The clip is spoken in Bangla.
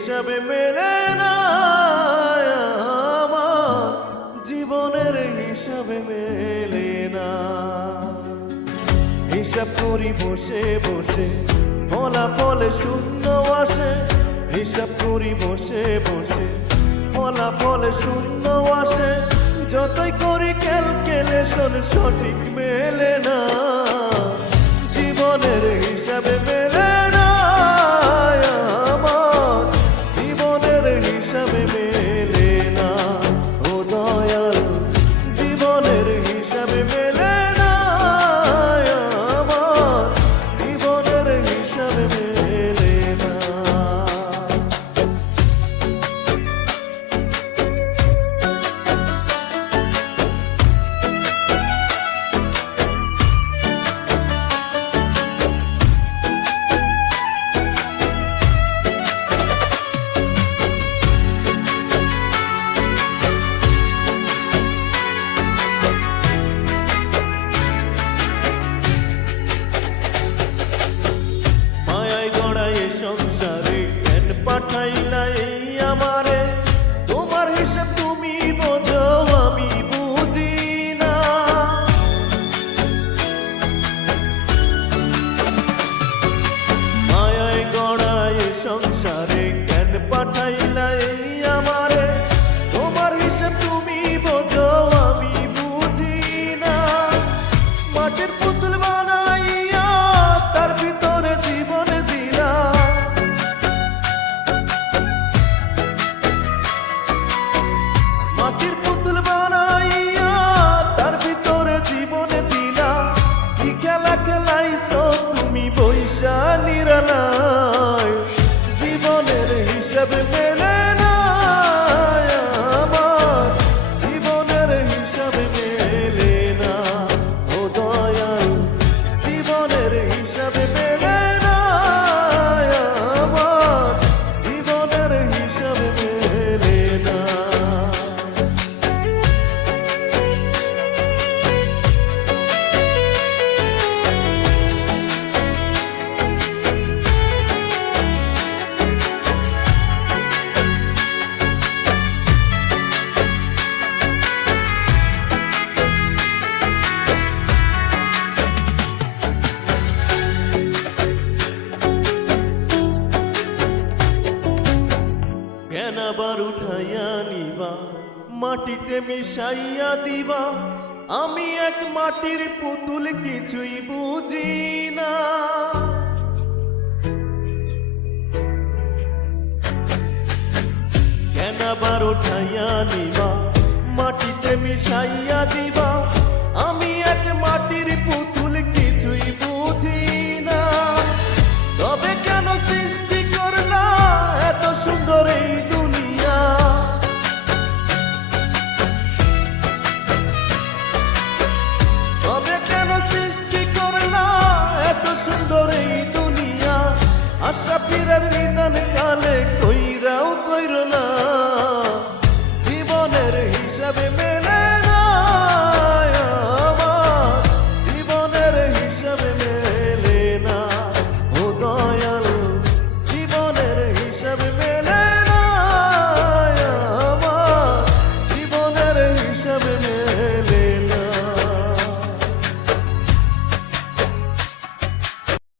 হিসাবে মেলে না, আমার জীবনের হিসাবে মেলে না। হিসাব করি বসে বসে, ফলাফলে শূন্য আসে। হিসাব করি বসে বসে, ফলাফলে শূন্য আসে। যতই করি ক্যালকুলেশন সঠিক মেলে না, জীবনের হিসাবে মেলে না, আমার জীবনের হিসাবে মেলে না। ও দয়াল, জীবনের হিসাবে মেলে না, আমার জীবনের হিসাবে মেলে না। সংসারে কেন পাঠাইলা এই আমারে? তোমার হিসাব তুমি বোঝো, আমি বুঝি না। মায়ায় গড়ায় সংসারে কেন পাঠাইলা এই আমারে? তোমার হিসাব তুমি বোঝো, আমি বুঝি না। মাটির পুতুল বানাইয়া তার ভিতরে জীবন দিলা। মাটির পুতুল বানাইয়া তার ভিতরে জীবন দিলা। কি খেলা খেলাইছো তুমি বৈশা নিরালায়? জীবনের হিসাব মেলে না, আমার জীবনের হিসাব মেলে না। ও দয়াল, জীবনের হিসাব মেলে না, আমার জীবনের হিসাব মেলে না। কেন আবার উঠাইয়া নিবা, মাটিতে মিশাইয়া দিবা? আমি এক মাটির পুতুল, কিছুই বুঝি না। কেন আবার উঠাইয়া নিবা, মাটিতে মিশাইয়া দিবা? আমি এক মাটির পুতুল, কিছুই বুঝি না। তবে কেন সৃষ্টি করলা এত সুন্দর এই দুনিয়া? তবে কেন সৃষ্টি করলা এত সুন্দর এই দুনিয়া? আশা পীরের নিদান কালে কইরাও কইর না।